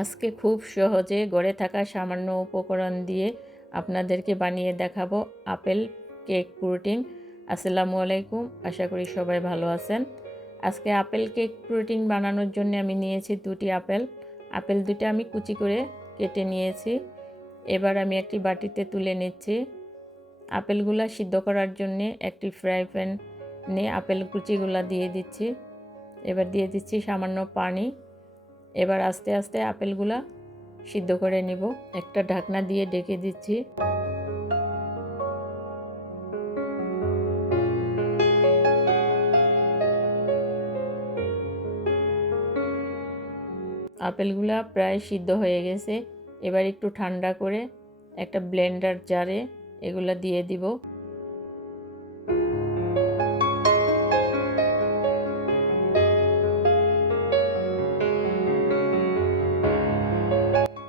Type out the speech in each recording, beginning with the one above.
আজকে খুব সহজে ঘরে থাকা সামান্য উপকরণ দিয়ে আপনাদেরকে বানিয়ে দেখাবো আপেল কেক পুডিং। আসসালামু আলাইকুম, আশা করি সবাই ভালো আছেন। আজকে আপেল কেক পুডিং বানানোর জন্য আমি নিয়েছি দুটি আপেল দুটো আমি কুচি করে কেটে নিয়েছি। এবার আমি একটি বাটিতে তুলে নিচ্ছি। আপেলগুলা সিদ্ধ করার জন্য একটি ফ্রাই প্যানে আপেল কুচিগুলা দিয়ে দিচ্ছি। এবার দিয়ে দিচ্ছি সামান্য পানি। এবার আস্তে আস্তে আপেলগুলা সিদ্ধ করে নিব। একটা ঢাকনা দিয়ে ঢেকে দিচ্ছি। আপেলগুলা প্রায় সিদ্ধ হয়ে গেছে। এবার একটু ঠান্ডা করে একটা ব্লেন্ডার জারে এগুলা দিয়ে দিব।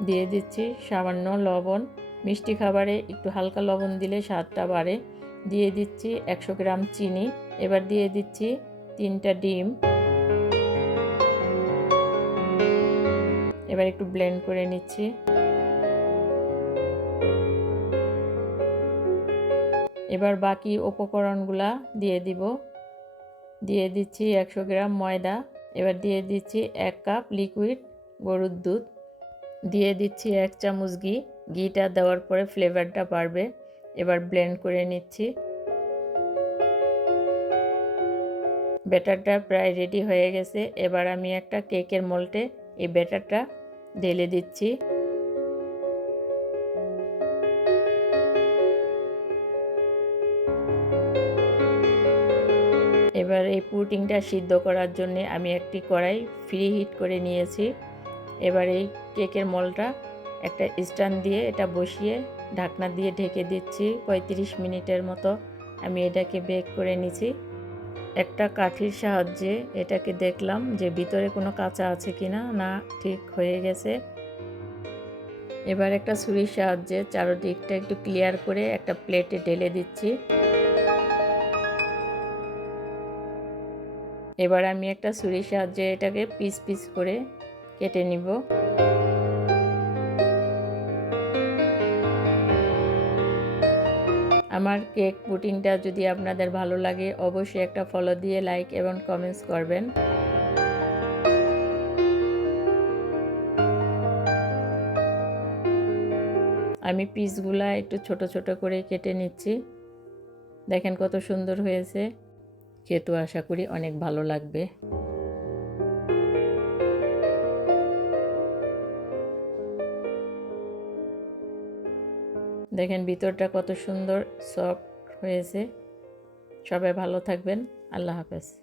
দিয়ে দিচ্ছি সামান্য লবণ। মিষ্টি খাবারে একটু হালকা লবণ দিলে স্বাদটা বাড়ে। দিয়ে দিচ্ছি 100 গ্রাম চিনি। এবার দিয়ে দিচ্ছি 3টা ডিম। এবার একটু ব্লেন্ড করে নিচ্ছি। এবার বাকি উপকরণগুলা দিয়ে দিব। দিয়ে দিচ্ছি 100 গ্রাম ময়দা। এবার দিয়ে দিচ্ছি 1 কাপ লিকুইড গরুর দুধ। দিয়ে দিচ্ছি 1 চামচ ঘি। ঘিটা দেওয়ার পরে ফ্লেভারটা বাড়বে। এবার ব্লেন্ড করে নিচ্ছি। ব্যাটারটা প্রায় রেডি হয়ে গেছে। এবার আমি একটা কেকের মোল্ডে এই ব্যাটারটা ঢেলে দিচ্ছি। এবার এই পুডিংটা সিদ্ধ করার জন্য আমি একটি কড়াই ফ্রি হিট করে নিয়েছি। এবার এই কেকের মোল্ডটা একটা স্ট্যান্ড দিয়ে এটা বসিয়ে ঢাকনা দিয়ে ঢেকে দিচ্ছি। 35 মিনিটের মতো আমি এটাকে বেক করে নিছি। একটা কাঠির সাহায্যে এটাকে দেখলাম যে ভিতরে কোনো কাঁচা আছে কিনা, না ঠিক হয়ে গেছে। এবার একটা ছুরির সাহায্যে চারদিকটা একটু ক্লিয়ার করে একটা প্লেটে ঢেলে দিচ্ছি। এবার আমি একটা ছুরির সাহায্যে এটাকে পিস পিস করে কেটে নিব। আমার কেক পুডিংটা যদি আপনাদের ভালো লাগে অবশ্যই একটা ফলো দিয়ে লাইক এবং কমেন্টস করবেন। আমি পিসগুলা একটু ছোট ছোট করে কেটে নিচ্ছি। দেখেন কত সুন্দর হয়েছে। খেতেও আশা করি অনেক ভালো লাগবে। দেখেন ভিতরটা কত সুন্দর সফট হয়েছে। সবাই ভালো থাকবেন। আল্লাহ হাফেজ।